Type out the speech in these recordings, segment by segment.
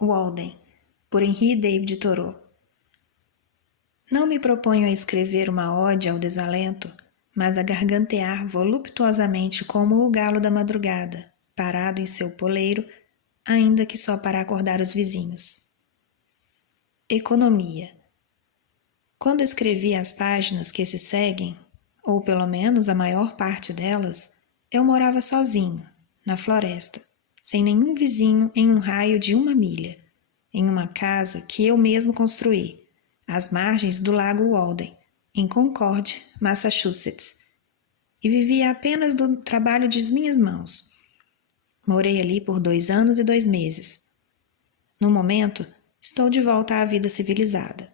Walden, por Henri David Thoreau. Não me proponho a escrever uma ode ao desalento, mas a gargantear voluptuosamente como o galo da madrugada, parado em seu poleiro, ainda que só para acordar os vizinhos. Economia. Quando escrevi as páginas que se seguem, ou pelo menos a maior parte delas, eu morava sozinho, na floresta, sem nenhum vizinho em um raio de 1 milha, em uma casa que eu mesmo construí, às margens do lago Walden, em Concord, Massachusetts, e vivia apenas do trabalho de minhas mãos. Morei ali por 2 anos e 2 meses. No momento, estou de volta à vida civilizada.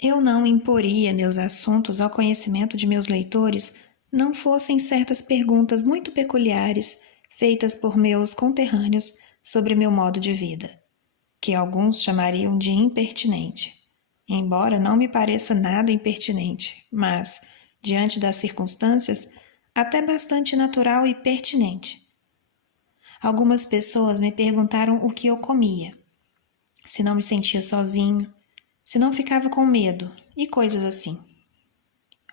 Eu não imporia meus assuntos ao conhecimento de meus leitores, não fossem certas perguntas muito peculiares feitas por meus conterrâneos sobre meu modo de vida, que alguns chamariam de impertinente, embora não me pareça nada impertinente, mas, diante das circunstâncias, até bastante natural e pertinente. Algumas pessoas me perguntaram o que eu comia, se não me sentia sozinho, se não ficava com medo e coisas assim.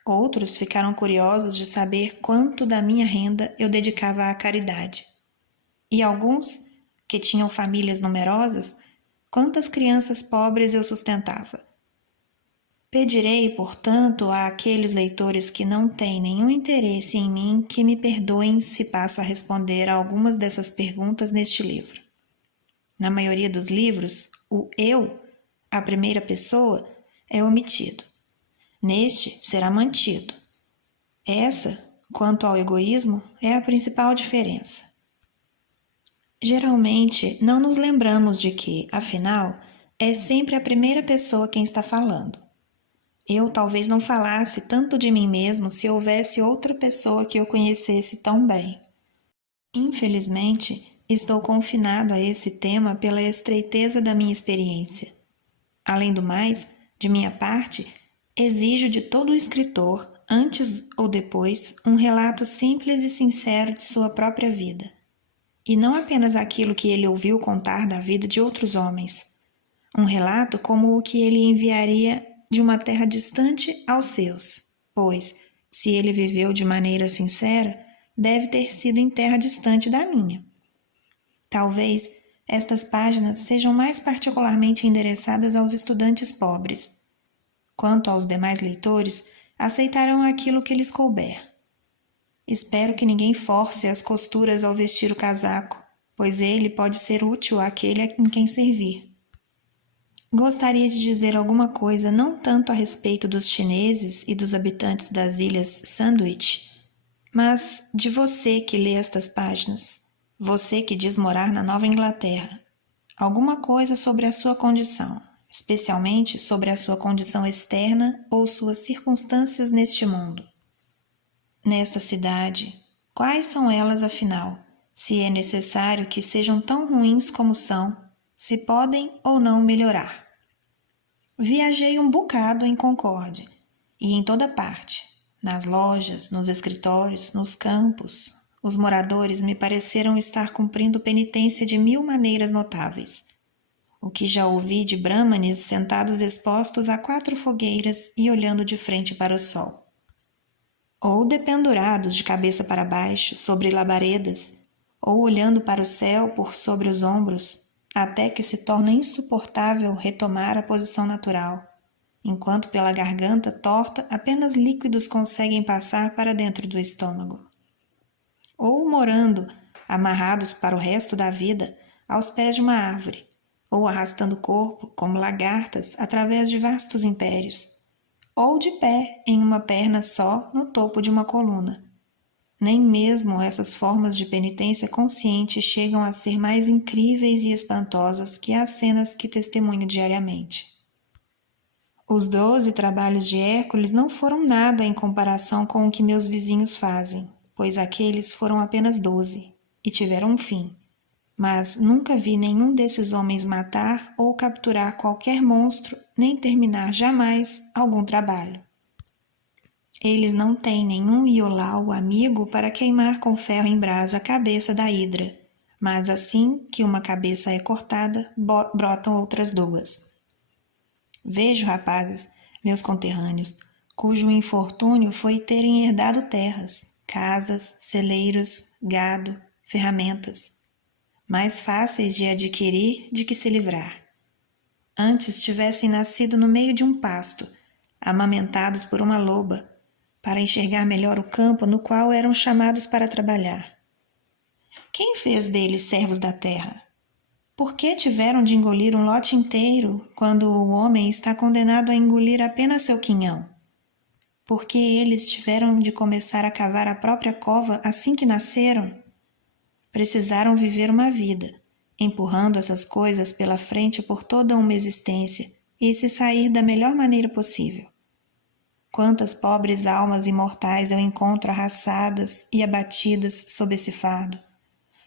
Outros ficaram curiosos de saber quanto da minha renda eu dedicava à caridade. E alguns, que tinham famílias numerosas, quantas crianças pobres eu sustentava. Pedirei, portanto, àqueles leitores que não têm nenhum interesse em mim que me perdoem se passo a responder a algumas dessas perguntas neste livro. Na maioria dos livros, o eu, a primeira pessoa, é omitido. Neste será mantido. Essa, quanto ao egoísmo, é a principal diferença. Geralmente, não nos lembramos de que, afinal, é sempre a primeira pessoa quem está falando. Eu talvez não falasse tanto de mim mesmo se houvesse outra pessoa que eu conhecesse tão bem. Infelizmente, estou confinado a esse tema pela estreiteza da minha experiência. Além do mais, de minha parte, exijo de todo escritor, antes ou depois, um relato simples e sincero de sua própria vida. E não apenas aquilo que ele ouviu contar da vida de outros homens. Um relato como o que ele enviaria de uma terra distante aos seus, pois, se ele viveu de maneira sincera, deve ter sido em terra distante da minha. Talvez estas páginas sejam mais particularmente endereçadas aos estudantes pobres. Quanto aos demais leitores, aceitarão aquilo que lhes couber. Espero que ninguém force as costuras ao vestir o casaco, pois ele pode ser útil àquele em quem servir. Gostaria de dizer alguma coisa não tanto a respeito dos chineses e dos habitantes das ilhas Sandwich, mas de você que lê estas páginas, você que diz morar na Nova Inglaterra, alguma coisa sobre a sua condição, especialmente sobre a sua condição externa ou suas circunstâncias neste mundo. Nesta cidade, quais são elas afinal, se é necessário que sejam tão ruins como são, se podem ou não melhorar? Viajei um bocado em Concord, e em toda parte, nas lojas, nos escritórios, nos campos, os moradores me pareceram estar cumprindo penitência de 1000 maneiras notáveis. O que já ouvi de brahmanes sentados expostos a 4 fogueiras e olhando de frente para o sol. Ou dependurados de cabeça para baixo, sobre labaredas, ou olhando para o céu por sobre os ombros, até que se torna insuportável retomar a posição natural, enquanto pela garganta torta apenas líquidos conseguem passar para dentro do estômago. Ou morando, amarrados para o resto da vida, aos pés de uma árvore, ou arrastando o corpo, como lagartas, através de vastos impérios, ou de pé em uma perna só no topo de uma coluna. Nem mesmo essas formas de penitência consciente chegam a ser mais incríveis e espantosas que as cenas que testemunho diariamente. Os 12 trabalhos de Hércules não foram nada em comparação com o que meus vizinhos fazem, pois aqueles foram apenas 12 e tiveram um fim. Mas nunca vi nenhum desses homens matar ou capturar qualquer monstro, nem terminar jamais algum trabalho. Eles não têm nenhum iolau amigo para queimar com ferro em brasa a cabeça da hidra, mas assim que uma cabeça é cortada, brotam outras duas. Vejo, rapazes, meus conterrâneos, cujo infortúnio foi terem herdado terras, casas, celeiros, gado, ferramentas, mais fáceis de adquirir de que se livrar. Antes tivessem nascido no meio de um pasto, amamentados por uma loba, para enxergar melhor o campo no qual eram chamados para trabalhar. Quem fez deles servos da terra? Por que tiveram de engolir um lote inteiro, quando o homem está condenado a engolir apenas seu quinhão? Por que eles tiveram de começar a cavar a própria cova assim que nasceram? Precisaram viver uma vida, empurrando essas coisas pela frente por toda uma existência e se sair da melhor maneira possível. Quantas pobres almas imortais eu encontro arrasadas e abatidas sob esse fardo,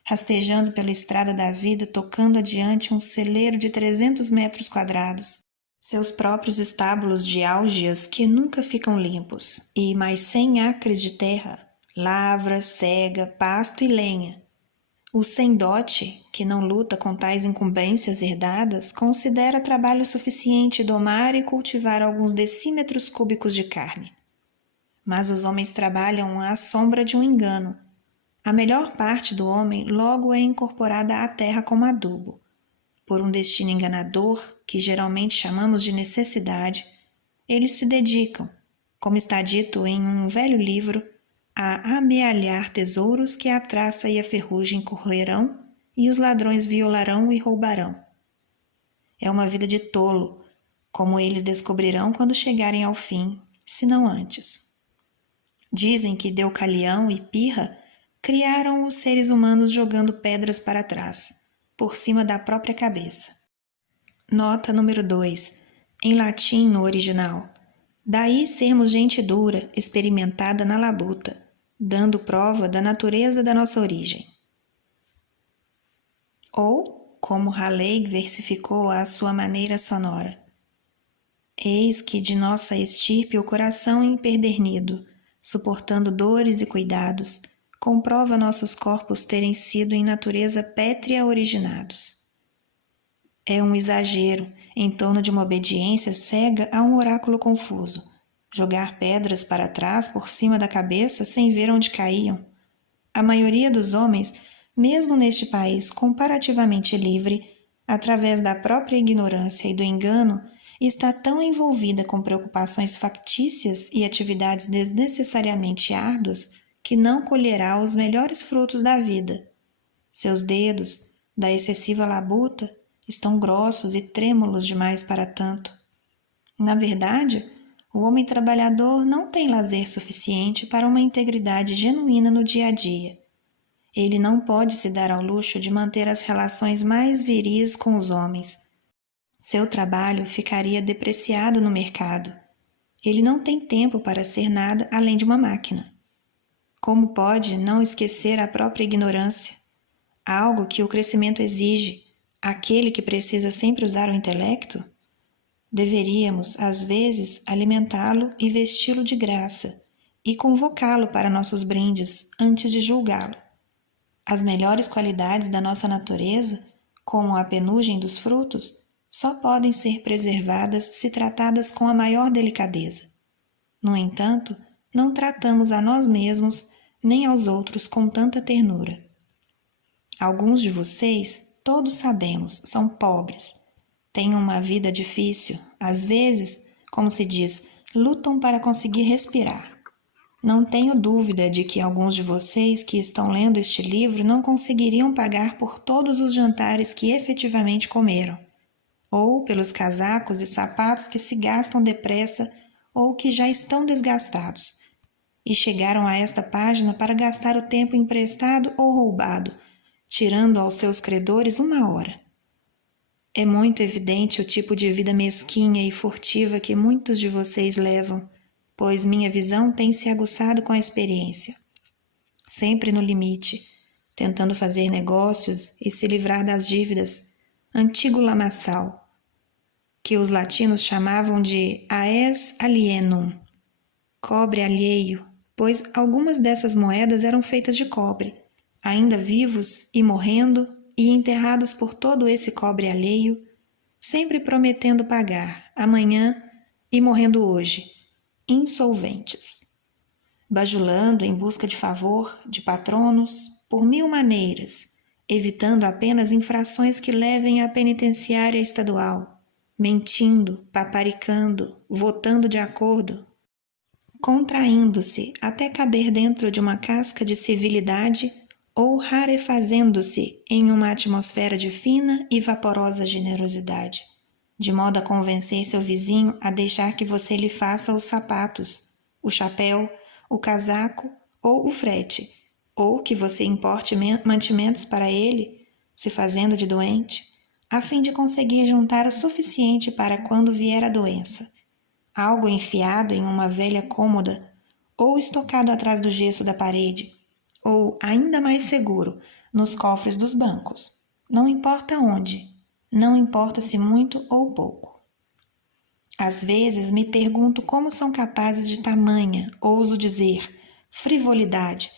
rastejando pela estrada da vida, tocando adiante um celeiro de 300 metros quadrados, seus próprios estábulos de álgeas que nunca ficam limpos, e mais 100 acres de terra, lavra, sega, pasto e lenha. O sem dote, que não luta com tais incumbências herdadas, considera trabalho suficiente domar e cultivar alguns decímetros cúbicos de carne. Mas os homens trabalham à sombra de um engano. A melhor parte do homem logo é incorporada à terra como adubo. Por um destino enganador, que geralmente chamamos de necessidade, eles se dedicam, como está dito em um velho livro, a amealhar tesouros que a traça e a ferrugem corroerão e os ladrões violarão e roubarão. É uma vida de tolo, como eles descobrirão quando chegarem ao fim, se não antes. Dizem que Deucalião e Pirra criaram os seres humanos jogando pedras para trás, por cima da própria cabeça. Nota número 2. Em latim no original. Daí sermos gente dura, experimentada na labuta, dando prova da natureza da nossa origem. Ou, como Raleigh versificou à sua maneira sonora: eis que de nossa estirpe o coração empedernido, suportando dores e cuidados, comprova nossos corpos terem sido em natureza pétrea originados. É um exagero, em torno de uma obediência cega a um oráculo confuso, jogar pedras para trás por cima da cabeça sem ver onde caíam. A maioria dos homens, mesmo neste país comparativamente livre, através da própria ignorância e do engano, está tão envolvida com preocupações factícias e atividades desnecessariamente árduas que não colherá os melhores frutos da vida. Seus dedos, da excessiva labuta, estão grossos e trêmulos demais para tanto. Na verdade, o homem trabalhador não tem lazer suficiente para uma integridade genuína no dia a dia. Ele não pode se dar ao luxo de manter as relações mais viris com os homens. Seu trabalho ficaria depreciado no mercado. Ele não tem tempo para ser nada além de uma máquina. Como pode não esquecer a própria ignorância? Algo que o crescimento exige, aquele que precisa sempre usar o intelecto? Deveríamos, às vezes, alimentá-lo e vesti-lo de graça, e convocá-lo para nossos brindes antes de julgá-lo. As melhores qualidades da nossa natureza, como a penugem dos frutos, só podem ser preservadas se tratadas com a maior delicadeza. No entanto, não tratamos a nós mesmos nem aos outros com tanta ternura. Alguns de vocês, todos sabemos, são pobres, têm uma vida difícil, às vezes, como se diz, lutam para conseguir respirar. Não tenho dúvida de que alguns de vocês que estão lendo este livro não conseguiriam pagar por todos os jantares que efetivamente comeram, ou pelos casacos e sapatos que se gastam depressa ou que já estão desgastados, e chegaram a esta página para gastar o tempo emprestado ou roubado, tirando aos seus credores 1 hora. É muito evidente o tipo de vida mesquinha e furtiva que muitos de vocês levam, pois minha visão tem se aguçado com a experiência. Sempre no limite, tentando fazer negócios e se livrar das dívidas, antigo lamaçal, que os latinos chamavam de aes alienum, cobre alheio, pois algumas dessas moedas eram feitas de cobre, ainda vivos e morrendo e enterrados por todo esse cobre alheio, sempre prometendo pagar amanhã e morrendo hoje, insolventes, bajulando em busca de favor de patronos por 1000 maneiras, evitando apenas infrações que levem à penitenciária estadual, mentindo, paparicando, votando de acordo, contraindo-se até caber dentro de uma casca de civilidade ou rarefazendo-se em uma atmosfera de fina e vaporosa generosidade, de modo a convencer seu vizinho a deixar que você lhe faça os sapatos, o chapéu, o casaco ou o frete, ou que você importe mantimentos para ele, se fazendo de doente, a fim de conseguir juntar o suficiente para quando vier a doença, algo enfiado em uma velha cômoda ou estocado atrás do gesso da parede, ou, ainda mais seguro, nos cofres dos bancos. Não importa onde, não importa se muito ou pouco. Às vezes me pergunto como são capazes de tamanha, ouso dizer, frivolidade,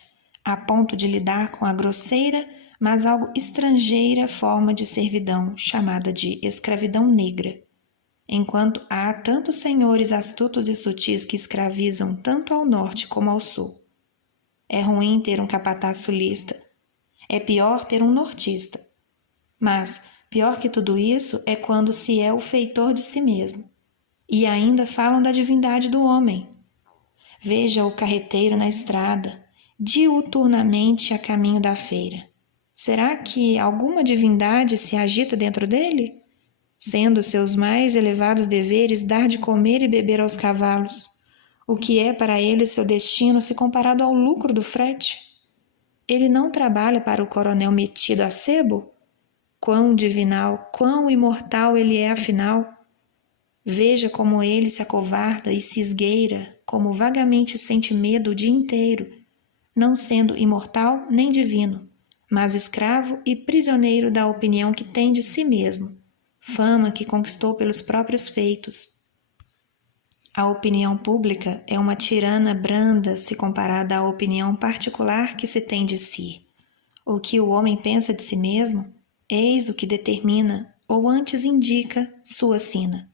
a ponto de lidar com a grosseira, mas algo estrangeira forma de servidão chamada de escravidão negra, enquanto há tantos senhores astutos e sutis que escravizam tanto ao norte como ao sul. É ruim ter um capataz sulista. É pior ter um nortista. Mas, pior que tudo isso é quando se é o feitor de si mesmo. E ainda falam da divindade do homem. Veja o carreteiro na estrada, diuturnamente a caminho da feira. Será que alguma divindade se agita dentro dele? Sendo seus mais elevados deveres dar de comer e beber aos cavalos. O que é para ele seu destino se comparado ao lucro do frete? Ele não trabalha para o coronel metido a sebo? Quão divinal, quão imortal ele é afinal! Veja como ele se acovarda e se esgueira, como vagamente sente medo o dia inteiro, não sendo imortal nem divino, mas escravo e prisioneiro da opinião que tem de si mesmo, fama que conquistou pelos próprios feitos. A opinião pública é uma tirana branda se comparada à opinião particular que se tem de si. O que o homem pensa de si mesmo, eis o que determina, ou antes indica, sua sina.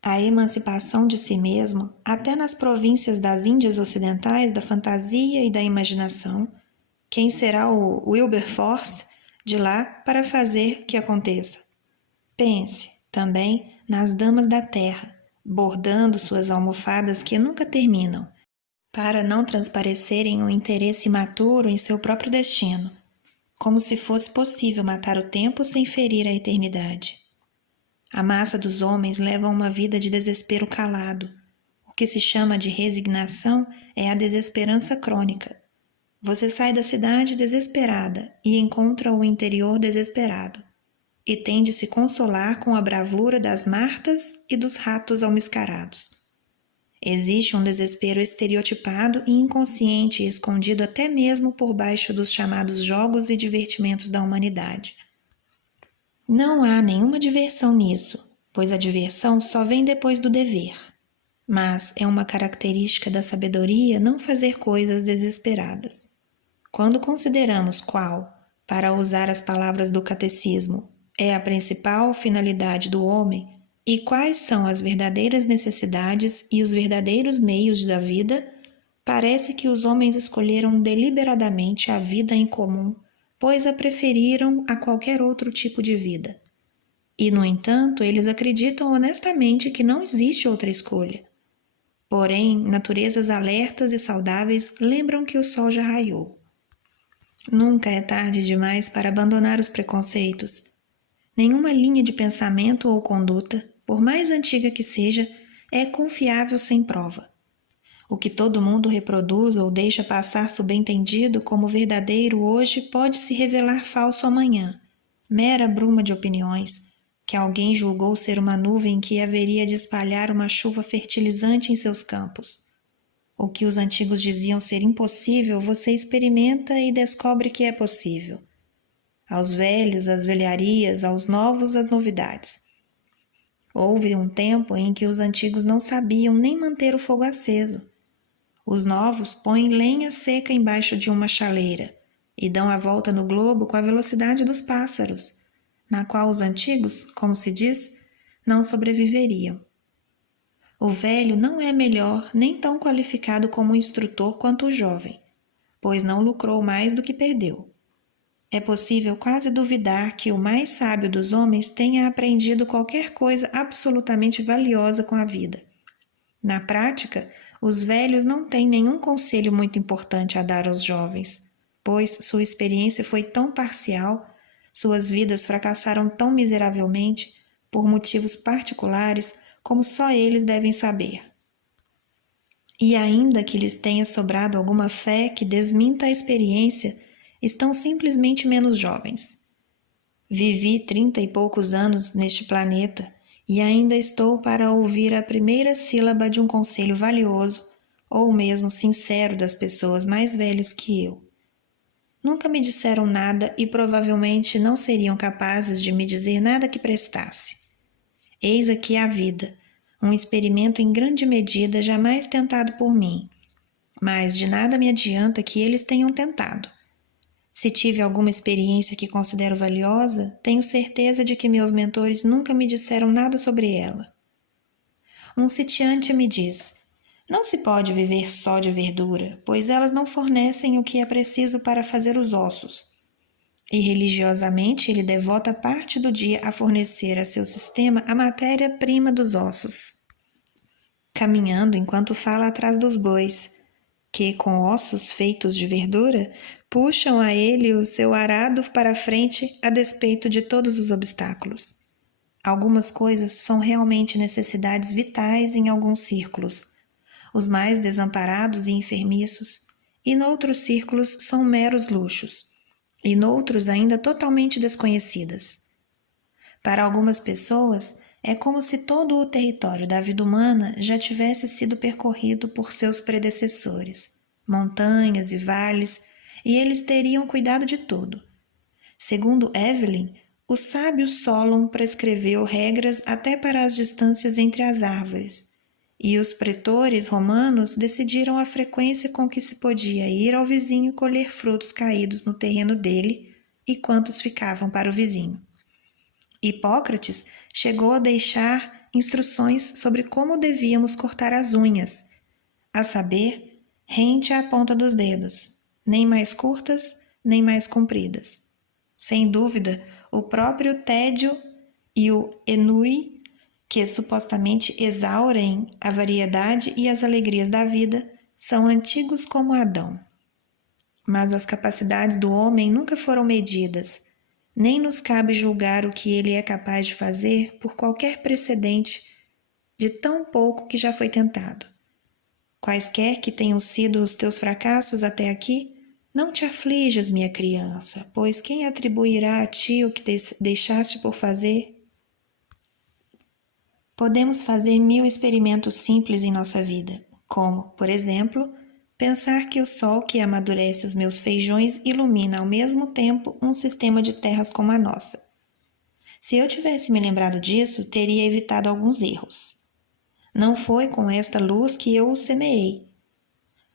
A emancipação de si mesmo, até nas províncias das Índias Ocidentais da fantasia e da imaginação, quem será o Wilberforce de lá para fazer que aconteça? Pense, também, nas damas da terra, bordando suas almofadas que nunca terminam, para não transparecerem um interesse imaturo em seu próprio destino, como se fosse possível matar o tempo sem ferir a eternidade. A massa dos homens leva uma vida de desespero calado. O que se chama de resignação é a desesperança crônica. Você sai da cidade desesperada e encontra o interior desesperado, e tem de se consolar com a bravura das martas e dos ratos almiscarados. Existe um desespero estereotipado e inconsciente e escondido até mesmo por baixo dos chamados jogos e divertimentos da humanidade. Não há nenhuma diversão nisso, pois a diversão só vem depois do dever. Mas é uma característica da sabedoria não fazer coisas desesperadas. Quando consideramos qual, para usar as palavras do catecismo, é a principal finalidade do homem e quais são as verdadeiras necessidades e os verdadeiros meios da vida, parece que os homens escolheram deliberadamente a vida em comum, pois a preferiram a qualquer outro tipo de vida. E, no entanto, eles acreditam honestamente que não existe outra escolha. Porém, naturezas alertas e saudáveis lembram que o sol já raiou. Nunca é tarde demais para abandonar os preconceitos. Nenhuma linha de pensamento ou conduta, por mais antiga que seja, é confiável sem prova. O que todo mundo reproduz ou deixa passar subentendido como verdadeiro hoje pode se revelar falso amanhã, mera bruma de opiniões, que alguém julgou ser uma nuvem que haveria de espalhar uma chuva fertilizante em seus campos. O que os antigos diziam ser impossível, você experimenta e descobre que é possível. Aos velhos, as velharias, aos novos, as novidades. Houve um tempo em que os antigos não sabiam nem manter o fogo aceso. Os novos põem lenha seca embaixo de uma chaleira. e dão a volta no globo com a velocidade dos pássaros, na qual os antigos, como se diz, não sobreviveriam. O velho não é melhor nem tão qualificado como instrutor quanto o jovem, pois não lucrou mais do que perdeu. É possível quase duvidar que o mais sábio dos homens tenha aprendido qualquer coisa absolutamente valiosa com a vida. Na prática, os velhos não têm nenhum conselho muito importante a dar aos jovens, pois sua experiência foi tão parcial, suas vidas fracassaram tão miseravelmente, por motivos particulares, como só eles devem saber. E ainda que lhes tenha sobrado alguma fé que desminta a experiência, estão simplesmente menos jovens. Vivi 30 e poucos anos neste planeta e ainda estou para ouvir a primeira sílaba de um conselho valioso ou mesmo sincero das pessoas mais velhas que eu. Nunca me disseram nada e provavelmente não seriam capazes de me dizer nada que prestasse. Eis aqui a vida, um experimento em grande medida jamais tentado por mim, mas de nada me adianta que eles tenham tentado. Se tive alguma experiência que considero valiosa, tenho certeza de que meus mentores nunca me disseram nada sobre ela. Um sitiante me diz: não se pode viver só de verdura, pois elas não fornecem o que é preciso para fazer os ossos. E religiosamente ele devota parte do dia a fornecer a seu sistema a matéria-prima dos ossos, caminhando enquanto fala atrás dos bois, que, com ossos feitos de verdura, puxam a ele o seu arado para a frente a despeito de todos os obstáculos. Algumas coisas são realmente necessidades vitais em alguns círculos, os mais desamparados e enfermiços, e noutros círculos são meros luxos, e noutros ainda totalmente desconhecidas. Para algumas pessoas, é como se todo o território da vida humana já tivesse sido percorrido por seus predecessores, montanhas e vales, e eles teriam cuidado de tudo. Segundo Evelyn, o sábio Solon prescreveu regras até para as distâncias entre as árvores, e os pretores romanos decidiram a frequência com que se podia ir ao vizinho colher frutos caídos no terreno dele e quantos ficavam para o vizinho. Hipócrates chegou a deixar instruções sobre como devíamos cortar as unhas, a saber, rente à ponta dos dedos, nem mais curtas, nem mais compridas. Sem dúvida, o próprio tédio e o ennui, que supostamente exaurem a variedade e as alegrias da vida, são antigos como Adão. Mas as capacidades do homem nunca foram medidas, nem nos cabe julgar o que ele é capaz de fazer por qualquer precedente de tão pouco que já foi tentado. Quaisquer que tenham sido os teus fracassos até aqui, não te aflijas, minha criança, pois quem atribuirá a ti o que deixaste por fazer? Podemos fazer 1000 experimentos simples em nossa vida, como, por exemplo, pensar que o sol que amadurece os meus feijões ilumina ao mesmo tempo um sistema de terras como a nossa. Se eu tivesse me lembrado disso, teria evitado alguns erros. Não foi com esta luz que eu o semeei.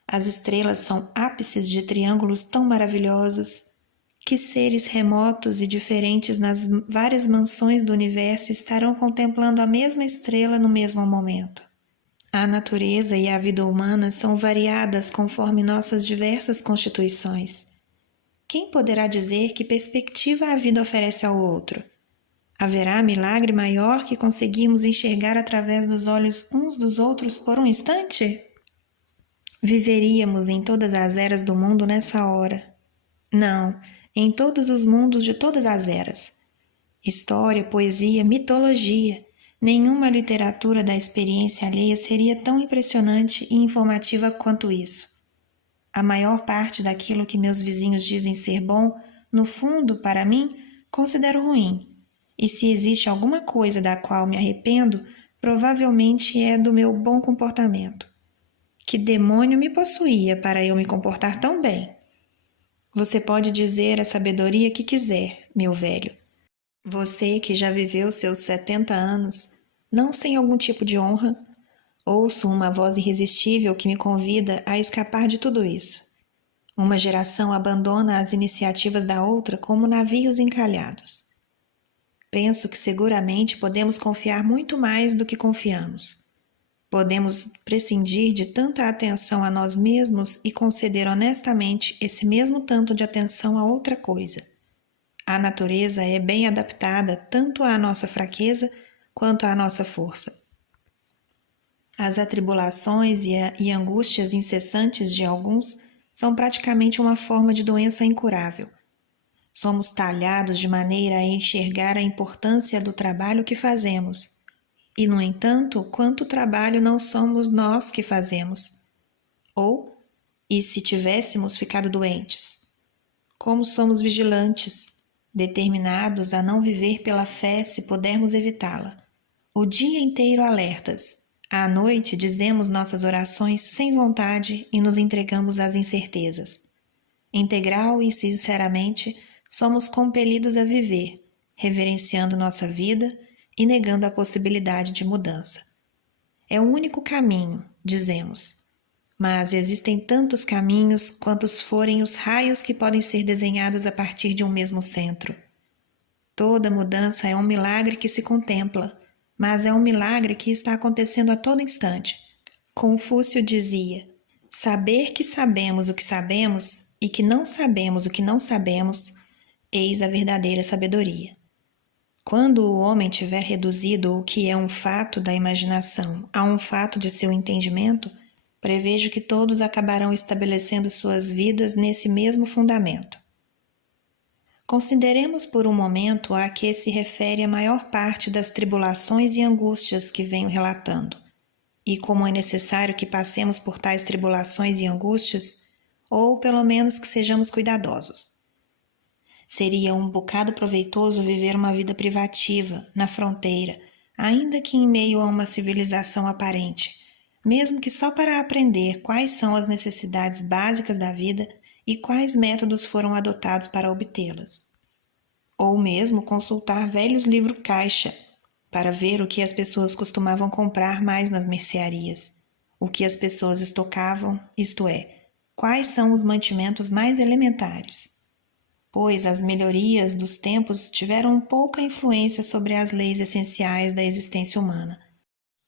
As estrelas são ápices de triângulos tão maravilhosos que seres remotos e diferentes nas várias mansões do universo estarão contemplando a mesma estrela no mesmo momento. A natureza e a vida humana são variadas conforme nossas diversas constituições. Quem poderá dizer que perspectiva a vida oferece ao outro? Haverá milagre maior que conseguirmos enxergar através dos olhos uns dos outros por um instante? Viveríamos em todas as eras do mundo nessa hora. Não, em todos os mundos de todas as eras. História, poesia, mitologia. Nenhuma literatura da experiência alheia seria tão impressionante e informativa quanto isso. A maior parte daquilo que meus vizinhos dizem ser bom, no fundo, para mim, considero ruim. E se existe alguma coisa da qual me arrependo, provavelmente é do meu bom comportamento. Que demônio me possuía para eu me comportar tão bem? Você pode dizer a sabedoria que quiser, meu velho. Você que já viveu seus 70 anos, não sem algum tipo de honra, ouço uma voz irresistível que me convida a escapar de tudo isso. Uma geração abandona as iniciativas da outra como navios encalhados. Penso que seguramente podemos confiar muito mais do que confiamos. Podemos prescindir de tanta atenção a nós mesmos e conceder honestamente esse mesmo tanto de atenção a outra coisa. A natureza é bem adaptada tanto à nossa fraqueza quanto à nossa força. As atribulações e angústias incessantes de alguns são praticamente uma forma de doença incurável. Somos talhados de maneira a enxergar a importância do trabalho que fazemos. E, no entanto, quanto trabalho não somos nós que fazemos? E se tivéssemos ficado doentes? Como somos vigilantes, determinados a não viver pela fé se pudermos evitá-la. O dia inteiro alertas. À noite dizemos nossas orações sem vontade e nos entregamos às incertezas. Integral e sinceramente, somos compelidos a viver, reverenciando nossa vida e negando a possibilidade de mudança. É o único caminho, dizemos. Mas existem tantos caminhos quantos forem os raios que podem ser desenhados a partir de um mesmo centro. Toda mudança é um milagre que se contempla, mas é um milagre que está acontecendo a todo instante. Confúcio dizia: saber que sabemos o que sabemos e que não sabemos o que não sabemos, eis a verdadeira sabedoria. Quando o homem tiver reduzido o que é um fato da imaginação a um fato de seu entendimento, prevejo que todos acabarão estabelecendo suas vidas nesse mesmo fundamento. Consideremos por um momento a que se refere a maior parte das tribulações e angústias que venho relatando, e como é necessário que passemos por tais tribulações e angústias, ou pelo menos que sejamos cuidadosos. Seria um bocado proveitoso viver uma vida privativa, na fronteira, ainda que em meio a uma civilização aparente, mesmo que só para aprender quais são as necessidades básicas da vida e quais métodos foram adotados para obtê-las. Ou mesmo consultar velhos livros-caixa, para ver o que as pessoas costumavam comprar mais nas mercearias, o que as pessoas estocavam, isto é, quais são os mantimentos mais elementares. Pois as melhorias dos tempos tiveram pouca influência sobre as leis essenciais da existência humana.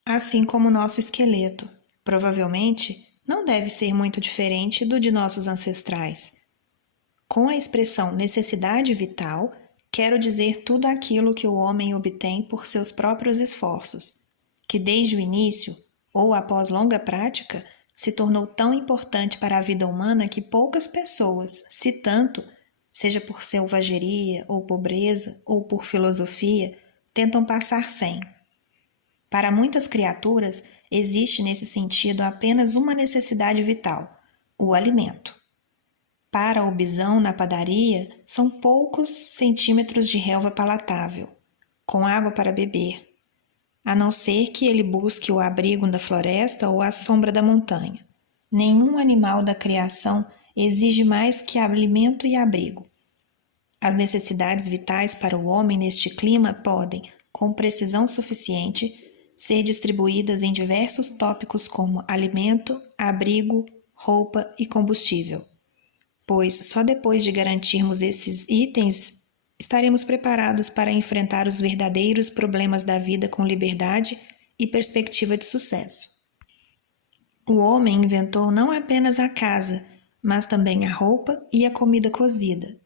Assim como nosso esqueleto, provavelmente, não deve ser muito diferente do de nossos ancestrais. Com a expressão necessidade vital, quero dizer tudo aquilo que o homem obtém por seus próprios esforços, que desde o início, ou após longa prática, se tornou tão importante para a vida humana que poucas pessoas, se tanto, seja por selvageria, ou pobreza, ou por filosofia, tentam passar sem. Para muitas criaturas, existe nesse sentido apenas uma necessidade vital, o alimento. Para o bisão na padaria, são poucos centímetros de relva palatável, com água para beber, a não ser que ele busque o abrigo da floresta ou a sombra da montanha. Nenhum animal da criação exige mais que alimento e abrigo. As necessidades vitais para o homem neste clima podem, com precisão suficiente, ser distribuídas em diversos tópicos como alimento, abrigo, roupa e combustível. Pois só depois de garantirmos esses itens, estaremos preparados para enfrentar os verdadeiros problemas da vida com liberdade e perspectiva de sucesso. O homem inventou não apenas a casa, mas também a roupa e a comida cozida.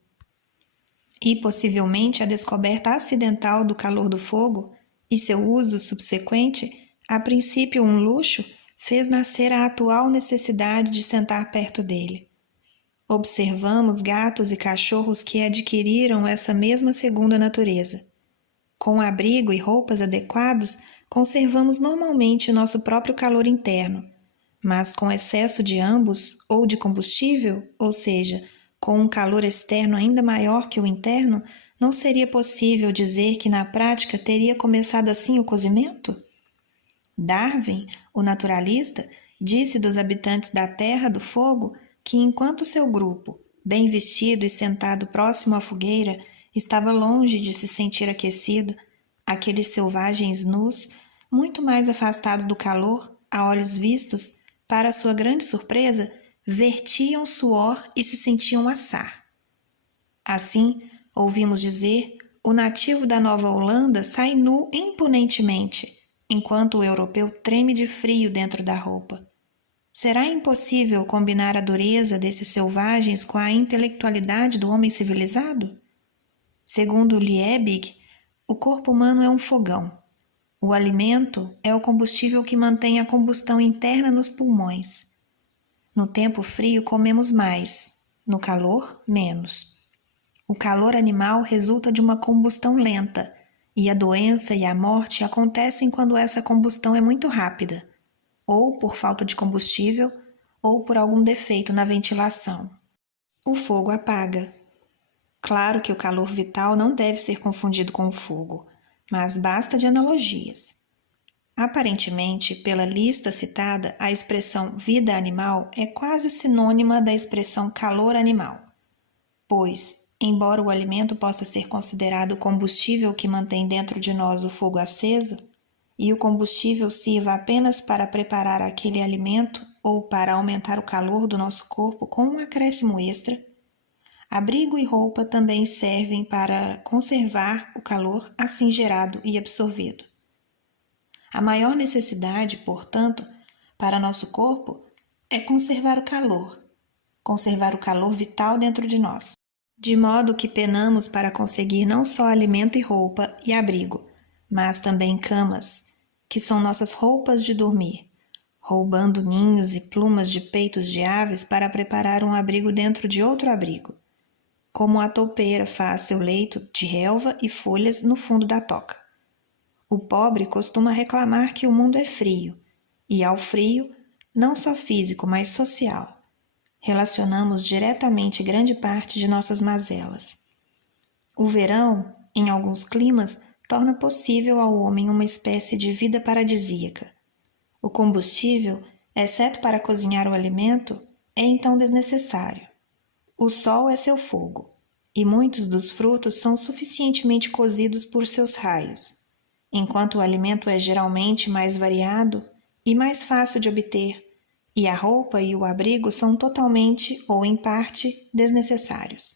E possivelmente a descoberta acidental do calor do fogo e seu uso subsequente, a princípio um luxo, fez nascer a atual necessidade de sentar perto dele. Observamos gatos e cachorros que adquiriram essa mesma segunda natureza. Com abrigo e roupas adequados, conservamos normalmente nosso próprio calor interno, mas com excesso de ambos ou de combustível, ou seja, com um calor externo ainda maior que o interno, não seria possível dizer que na prática teria começado assim o cozimento? Darwin, o naturalista, disse dos habitantes da Terra do Fogo que enquanto seu grupo, bem vestido e sentado próximo à fogueira, estava longe de se sentir aquecido, aqueles selvagens nus, muito mais afastados do calor, a olhos vistos, para sua grande surpresa, vertiam suor e se sentiam assar. Assim, ouvimos dizer, o nativo da Nova Holanda sai nu imponentemente, enquanto o europeu treme de frio dentro da roupa. Será impossível combinar a dureza desses selvagens com a intelectualidade do homem civilizado? Segundo Liebig, o corpo humano é um fogão. O alimento é o combustível que mantém a combustão interna nos pulmões. No tempo frio comemos mais, no calor, menos. O calor animal resulta de uma combustão lenta, e a doença e a morte acontecem quando essa combustão é muito rápida, ou por falta de combustível, ou por algum defeito na ventilação. O fogo apaga. Claro que o calor vital não deve ser confundido com o fogo, mas basta de analogias. Aparentemente, pela lista citada, a expressão vida animal é quase sinônima da expressão calor animal, pois, embora o alimento possa ser considerado o combustível que mantém dentro de nós o fogo aceso, e o combustível sirva apenas para preparar aquele alimento ou para aumentar o calor do nosso corpo com um acréscimo extra, abrigo e roupa também servem para conservar o calor assim gerado e absorvido. A maior necessidade, portanto, para nosso corpo é conservar o calor vital dentro de nós, de modo que penamos para conseguir não só alimento e roupa e abrigo, mas também camas, que são nossas roupas de dormir, roubando ninhos e plumas de peitos de aves para preparar um abrigo dentro de outro abrigo, como a toupeira faz seu leito de relva e folhas no fundo da toca. O pobre costuma reclamar que o mundo é frio, e ao frio, não só físico, mas social, relacionamos diretamente grande parte de nossas mazelas. O verão, em alguns climas, torna possível ao homem uma espécie de vida paradisíaca. O combustível, exceto para cozinhar o alimento, é então desnecessário. O sol é seu fogo, e muitos dos frutos são suficientemente cozidos por seus raios, enquanto o alimento é geralmente mais variado e mais fácil de obter, e a roupa e o abrigo são totalmente ou em parte desnecessários.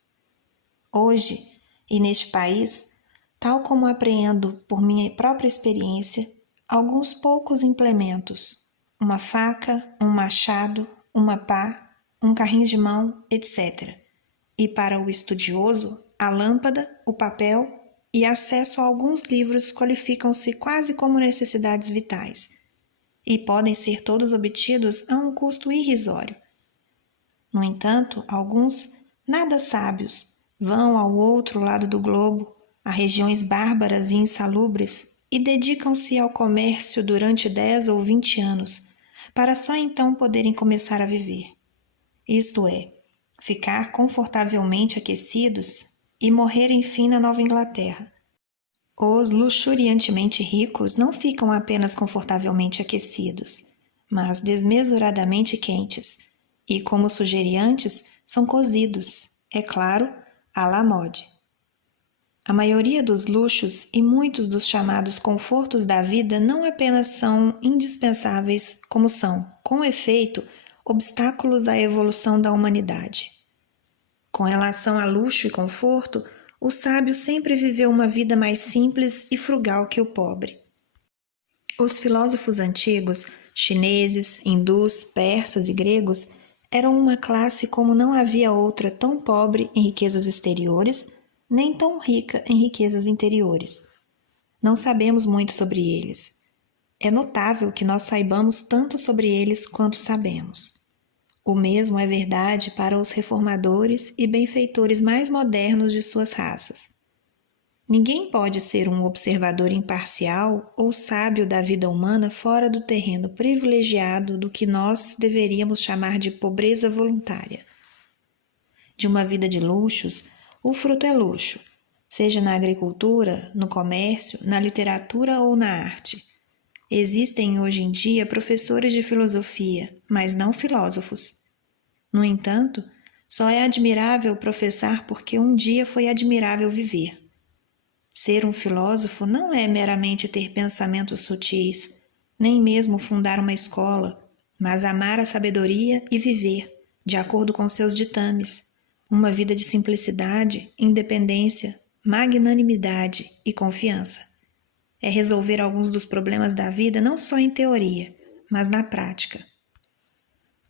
Hoje, e neste país, tal como apreendo por minha própria experiência, alguns poucos implementos, uma faca, um machado, uma pá, um carrinho de mão, etc. E para o estudioso, a lâmpada, o papel e acesso a alguns livros qualificam-se quase como necessidades vitais, e podem ser todos obtidos a um custo irrisório. No entanto, alguns, nada sábios, vão ao outro lado do globo, a regiões bárbaras e insalubres, e dedicam-se ao comércio durante 10 ou 20 anos, para só então poderem começar a viver. Isto é, ficar confortavelmente aquecidos e morrer enfim na Nova Inglaterra. Os luxuriantemente ricos não ficam apenas confortavelmente aquecidos, mas desmesuradamente quentes, e, como sugeri antes, são cozidos, é claro, à la mode. A maioria dos luxos e muitos dos chamados confortos da vida não apenas são indispensáveis, como são, com efeito, obstáculos à evolução da humanidade. Com relação a luxo e conforto, o sábio sempre viveu uma vida mais simples e frugal que o pobre. Os filósofos antigos, chineses, hindus, persas e gregos, eram uma classe como não havia outra tão pobre em riquezas exteriores, nem tão rica em riquezas interiores. Não sabemos muito sobre eles. É notável que nós saibamos tanto sobre eles quanto sabemos. O mesmo é verdade para os reformadores e benfeitores mais modernos de suas raças. Ninguém pode ser um observador imparcial ou sábio da vida humana fora do terreno privilegiado do que nós deveríamos chamar de pobreza voluntária. De uma vida de luxos, o fruto é luxo, seja na agricultura, no comércio, na literatura ou na arte. Existem hoje em dia professores de filosofia, mas não filósofos. No entanto, só é admirável professar porque um dia foi admirável viver. Ser um filósofo não é meramente ter pensamentos sutis, nem mesmo fundar uma escola, mas amar a sabedoria e viver, de acordo com seus ditames, uma vida de simplicidade, independência, magnanimidade e confiança. É resolver alguns dos problemas da vida não só em teoria, mas na prática.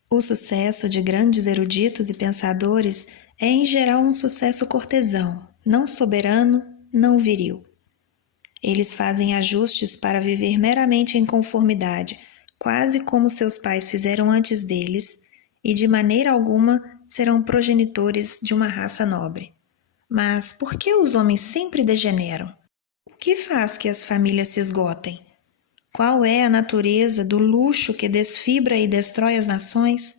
O sucesso de grandes eruditos e pensadores é em geral um sucesso cortesão, não soberano, não viril. Eles fazem ajustes para viver meramente em conformidade, quase como seus pais fizeram antes deles, e de maneira alguma serão progenitores de uma raça nobre. Mas por que os homens sempre degeneram? O que faz que as famílias se esgotem? Qual é a natureza do luxo que desfibra e destrói as nações?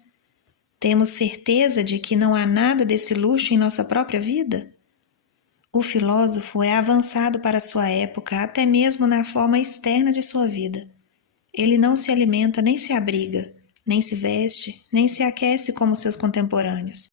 Temos certeza de que não há nada desse luxo em nossa própria vida? O filósofo é avançado para sua época, até mesmo na forma externa de sua vida. Ele não se alimenta nem se abriga, nem se veste, nem se aquece como seus contemporâneos.